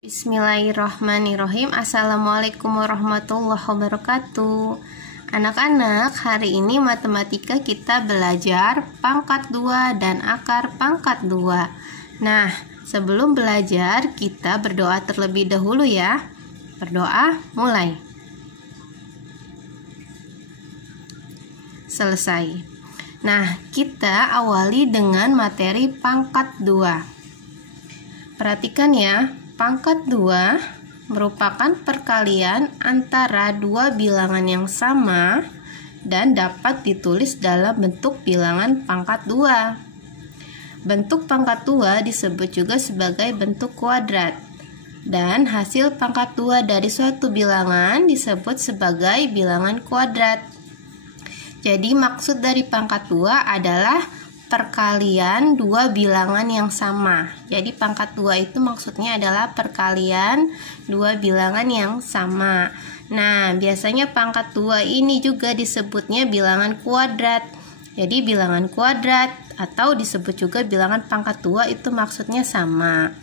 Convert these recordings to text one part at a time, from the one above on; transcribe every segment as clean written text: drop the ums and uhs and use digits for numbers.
Bismillahirrahmanirrahim. Assalamualaikum warahmatullahi wabarakatuh. Anak-anak, hari ini matematika kita belajar pangkat 2 dan akar pangkat 2. Nah, sebelum belajar kita berdoa terlebih dahulu ya. Berdoa, mulai. Selesai. Nah, kita awali dengan materi pangkat 2. Perhatikan ya. Pangkat 2 merupakan perkalian antara dua bilangan yang sama dan dapat ditulis dalam bentuk bilangan pangkat 2. Bentuk pangkat 2 disebut juga sebagai bentuk kuadrat. Dan hasil pangkat 2 dari suatu bilangan disebut sebagai bilangan kuadrat. Jadi maksud dari pangkat 2 adalah perkalian dua bilangan yang sama. Jadi pangkat 2 itu maksudnya adalah perkalian dua bilangan yang sama. Nah, biasanya pangkat 2 ini juga disebutnya bilangan kuadrat. Jadi bilangan kuadrat atau disebut juga bilangan pangkat 2 itu maksudnya sama.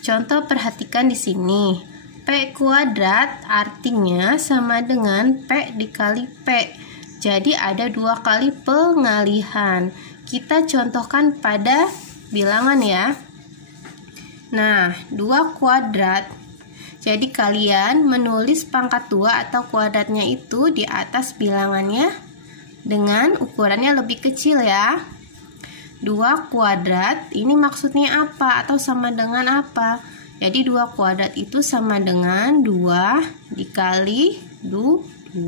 Contoh, perhatikan di sini. P kuadrat artinya sama dengan P dikali P. Jadi ada dua kali pengalihan. Kita contohkan pada bilangan ya. Nah, 2 kuadrat. Jadi kalian menulis pangkat 2 atau kuadratnya itu di atas bilangannya dengan ukurannya lebih kecil ya. 2 kuadrat ini maksudnya apa atau sama dengan apa? Jadi 2 kuadrat itu sama dengan 2 dikali 2.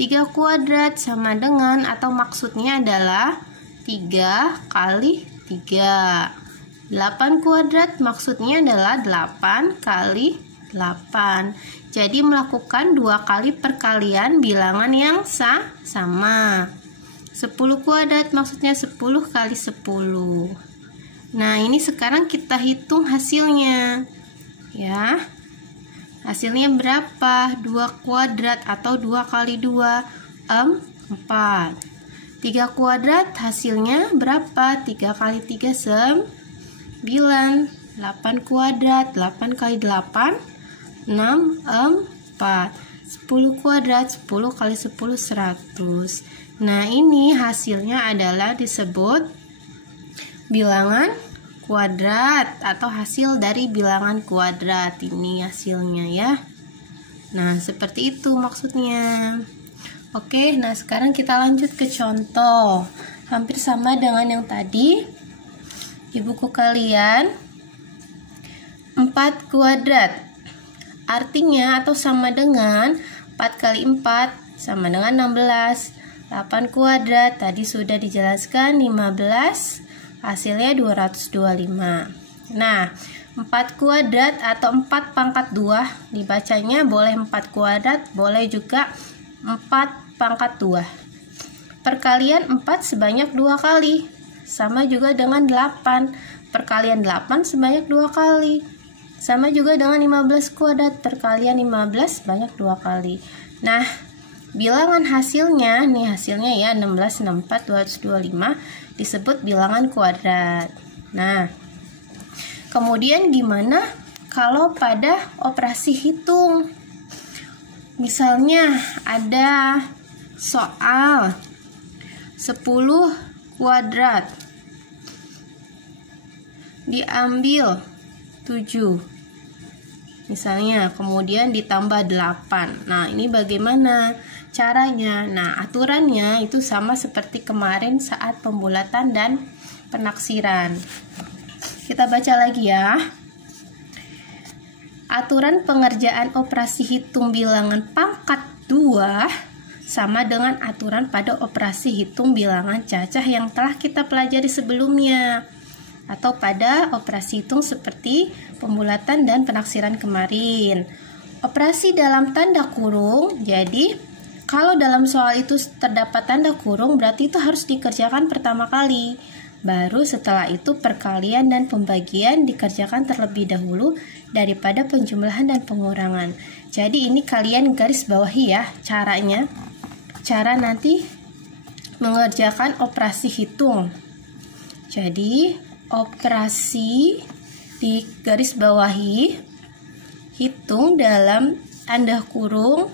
3 kuadrat sama dengan atau maksudnya adalah 3 kali 3. 8 kuadrat maksudnya adalah 8 kali 8. Jadi melakukan 2 kali perkalian bilangan yang sama. 10 kuadrat maksudnya 10 kali 10. Nah, ini sekarang kita hitung hasilnya. Ya. Hasilnya berapa? 2 kuadrat atau 2 kali 2? 4. 3 kuadrat hasilnya berapa? 3 kali 3 9. 8 kuadrat 8 kali 8 6 4. 10 kuadrat 10 kali 10 100. Nah, ini hasilnya adalah disebut bilangan kuadrat atau hasil dari bilangan kuadrat. Ini hasilnya ya. Nah, seperti itu maksudnya. Oke, nah sekarang kita lanjut ke contoh. Hampir sama dengan yang tadi. Di buku kalian 4 kuadrat artinya atau sama dengan 4 kali 4 sama dengan 16. 8 kuadrat tadi sudah dijelaskan 15, hasilnya 225. Nah, 4 kuadrat atau 4 pangkat 2 dibacanya boleh 4 kuadrat, boleh juga 4 pangkat 2. Perkalian 4 sebanyak 2 kali. Sama juga dengan 8. Perkalian 8 sebanyak 2 kali. Sama juga dengan 15 kuadrat. Perkalian 15 sebanyak 2 kali. Nah, bilangan hasilnya, nih hasilnya ya 16, 64, 225 disebut bilangan kuadrat. Nah, kemudian gimana kalau pada operasi hitung? Misalnya ada soal 10 kuadrat diambil 7 misalnya, kemudian ditambah 8. Nah, ini bagaimana caranya? Nah, aturannya itu sama seperti kemarin saat pembulatan dan penaksiran. Kita baca lagi ya. Aturan pengerjaan operasi hitung bilangan pangkat 2 sama dengan aturan pada operasi hitung bilangan cacah yang telah kita pelajari sebelumnya atau pada operasi hitung seperti pembulatan dan penaksiran kemarin. Operasi dalam tanda kurung, jadi kalau dalam soal itu terdapat tanda kurung berarti itu harus dikerjakan pertama kali. Baru setelah itu perkalian dan pembagian dikerjakan terlebih dahulu daripada penjumlahan dan pengurangan. Jadi ini kalian garis bawahi ya caranya. Cara nanti mengerjakan operasi hitung. Jadi operasi di garis bawahi hitung dalam tanda kurung.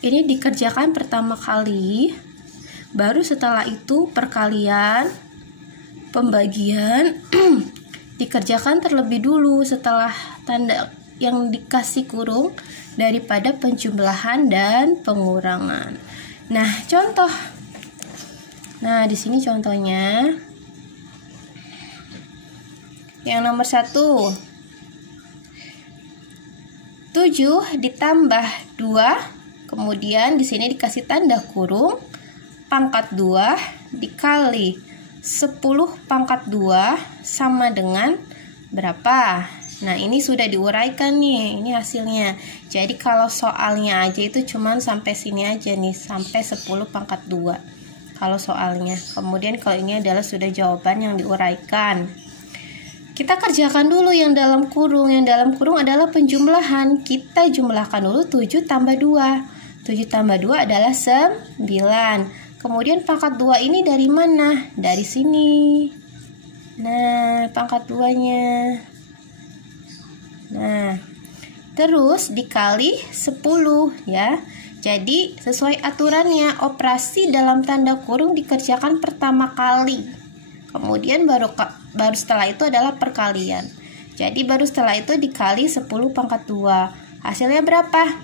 Ini dikerjakan pertama kali, baru setelah itu perkalian, pembagian dikerjakan terlebih dulu setelah tanda yang dikasih kurung daripada penjumlahan dan pengurangan. Nah, contoh. Nah, di sini contohnya. Yang nomor 1. 7 ditambah 2, kemudian di sini dikasih tanda kurung, pangkat 2 dikali 10 pangkat 2 sama dengan berapa? Nah, ini sudah diuraikan nih, ini hasilnya. Jadi kalau soalnya aja itu cuman sampai sini aja nih, sampai 10 pangkat 2 kalau soalnya. Kemudian kalau ini adalah sudah jawaban yang diuraikan. Kita kerjakan dulu yang dalam kurung. Yang dalam kurung adalah penjumlahan. Kita jumlahkan dulu 7 tambah 2. 7 tambah 2 adalah 9. Kemudian pangkat 2 ini dari mana? Dari sini. Nah, pangkat 2-nya. Nah, terus dikali 10 ya. Jadi sesuai aturannya, operasi dalam tanda kurung dikerjakan pertama kali. Kemudian baru setelah itu adalah perkalian. Jadi baru setelah itu dikali 10 pangkat 2. Hasilnya berapa?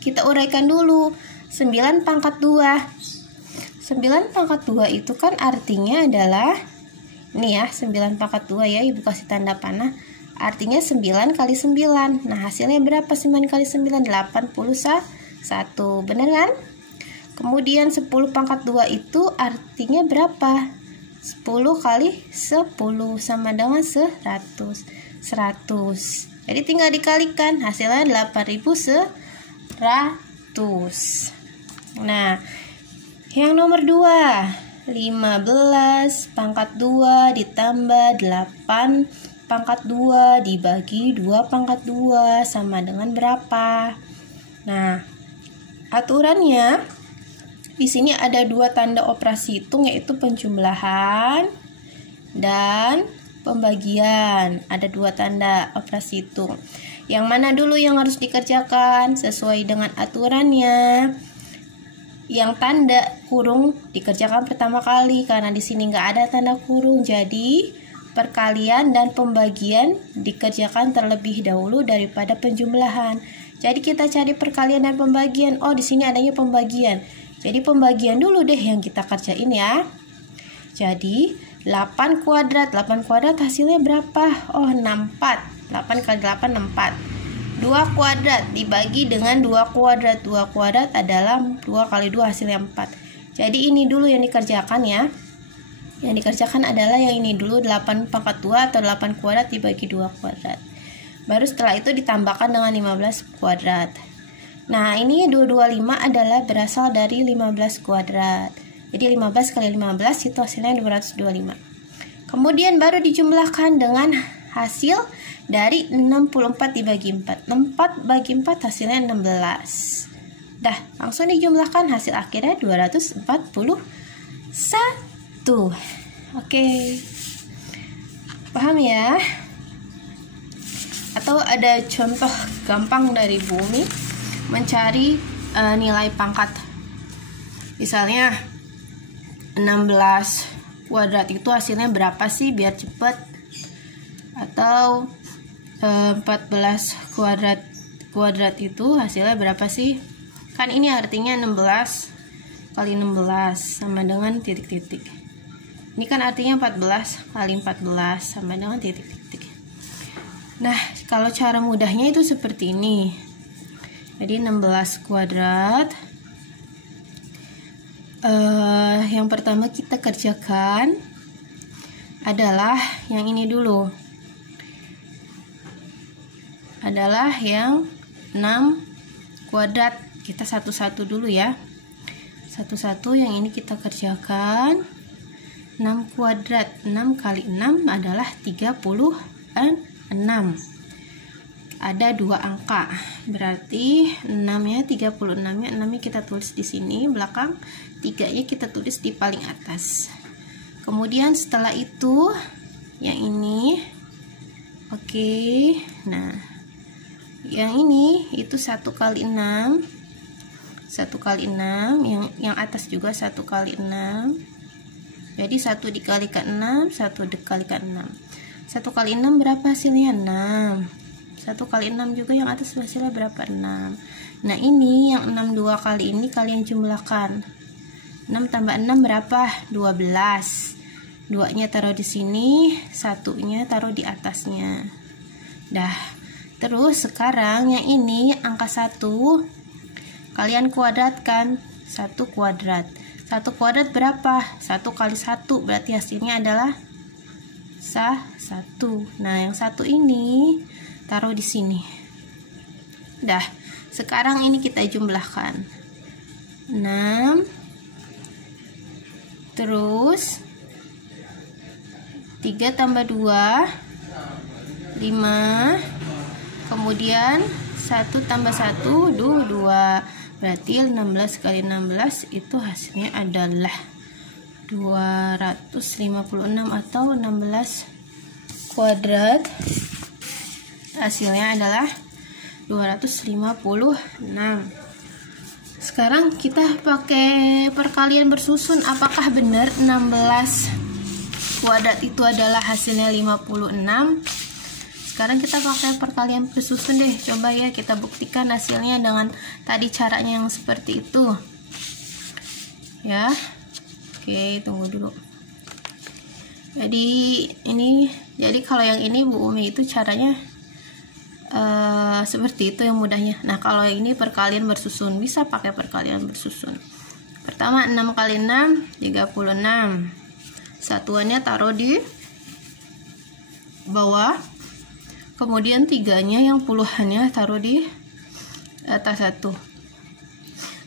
Kita uraikan dulu. 9 pangkat 2. 9 pangkat 2 itu kan artinya adalah, ini ya, 9 pangkat 2 ya, Ibu kasih tanda panah. Artinya 9 kali 9. Nah, hasilnya berapa 9 kali 9? 81. Benar kan? Kemudian 10 pangkat 2 itu artinya berapa? 10 kali 10 sama dengan 100. Jadi tinggal dikalikan, hasilnya 8100. Nah, yang nomor 2, 15 pangkat 2 ditambah 8 pangkat 2 dibagi 2 pangkat 2 sama dengan berapa? Nah, aturannya di sini ada 2 tanda operasi hitung, yaitu penjumlahan dan pembagian. Ada 2 tanda operasi hitung. Yang mana dulu yang harus dikerjakan sesuai dengan aturannya? Yang tanda kurung dikerjakan pertama kali karena di sini nggak ada tanda kurung. Jadi perkalian dan pembagian dikerjakan terlebih dahulu daripada penjumlahan. Jadi kita cari perkalian dan pembagian. Oh, di sini adanya pembagian. Jadi pembagian dulu deh yang kita kerjain ya. Jadi 8 kuadrat. 8 kuadrat hasilnya berapa? Oh, 64. 8 kali 8, 64. 2 kuadrat dibagi dengan 2 kuadrat. 2 kuadrat adalah 2 kali 2 hasilnya 4. Jadi ini dulu yang dikerjakan ya. Yang dikerjakan adalah yang ini dulu, 8 pangkat 2 atau 8 kuadrat dibagi 2 kuadrat. Baru setelah itu ditambahkan dengan 15 kuadrat. Nah, ini 225 adalah berasal dari 15 kuadrat. Jadi 15 kali 15 itu hasilnya 225. Kemudian baru dijumlahkan dengan hasil dari 64 dibagi 4. 4 bagi 4 hasilnya 16. Dah, langsung dijumlahkan, hasil akhirnya 241. Oke. Paham ya? Atau ada contoh gampang dari bumi mencari nilai pangkat. Misalnya 16 kuadrat itu hasilnya berapa sih biar cepat? Atau 14 kuadrat itu hasilnya berapa sih? Kan ini artinya 16 kali 16 sama dengan titik-titik. Ini kan artinya 14 kali 14 sama dengan titik-titik. Nah, kalau cara mudahnya itu seperti ini. Jadi 16 kuadrat. Yang pertama kita kerjakan adalah yang ini dulu. Adalah yang 6 kuadrat. Kita satu-satu dulu ya. Satu-satu yang ini kita kerjakan. 6 kuadrat. 6 kali 6 adalah 36. Ada 2 angka, berarti 6-nya 36-nya 6-nya kita tulis di sini belakang, 3-nya kita tulis di paling atas. Kemudian setelah itu yang ini, oke. Nah, Yang ini itu 1 kali 6. 1 kali 6, yang atas juga 1 kali 6. Jadi 1 dikalikan 6, 1 dikalikan 6. 1 kali 6 berapa hasilnya? 6. 1 kali 6 juga yang atas hasilnya berapa? 6. Nah, ini yang 6 2 kali ini kalian jumlahkan. 6 tambah 6 berapa? 12. 2-nya taruh di sini, 1-nya taruh di atasnya. Dah. Terus sekarang yang ini angka 1 kalian kuadratkan. 1 kuadrat. 1 kuadrat berapa? 1 kali 1 berarti hasilnya adalah 1. Nah, yang 1 ini taruh di sini. Dah. Sekarang ini kita jumlahkan. 6 terus 3 tambah 2 5, kemudian 1 tambah 1 2, berarti 16 kali 16 itu hasilnya adalah 256 atau 16 kuadrat. Hasilnya adalah 256. Sekarang kita pakai perkalian bersusun. Apakah benar 16 kuadrat itu adalah hasilnya 56? Sekarang kita pakai perkalian bersusun deh. Coba ya kita buktikan hasilnya dengan tadi caranya yang seperti itu. Ya. Oke, tunggu dulu. Jadi kalau yang ini Bu Umi itu caranya seperti itu yang mudahnya. Nah, kalau yang ini perkalian bersusun, bisa pakai perkalian bersusun. Pertama 6 kali 6 36. Satuannya taruh di bawah. Kemudian 3-nya yang puluhannya taruh di atas 1.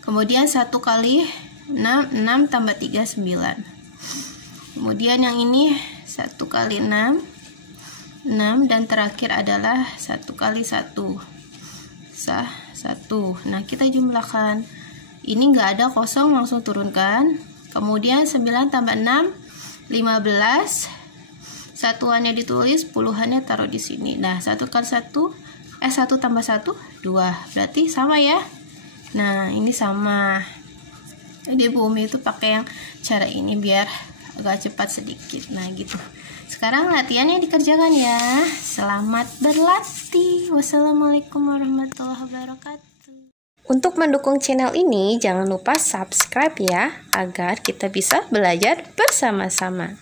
Kemudian 1 kali 6 tambah 3 9. Kemudian yang ini 1 kali 6 dan terakhir adalah 1 kali 1 1. Nah, kita jumlahkan. Ini enggak ada kosong, langsung turunkan. Kemudian 9 tambah 6 15. Satuannya ditulis, puluhannya taruh di sini. Nah, 1 kali 1 1 tambah 1 2. Berarti sama ya. Nah, ini sama. Jadi Bu Umi itu pakai yang cara ini biar agak cepat sedikit. Nah, gitu. Sekarang latihannya dikerjakan ya. Selamat berlatih. Wassalamualaikum warahmatullahi wabarakatuh. Untuk mendukung channel ini, jangan lupa subscribe ya, agar kita bisa belajar bersama-sama.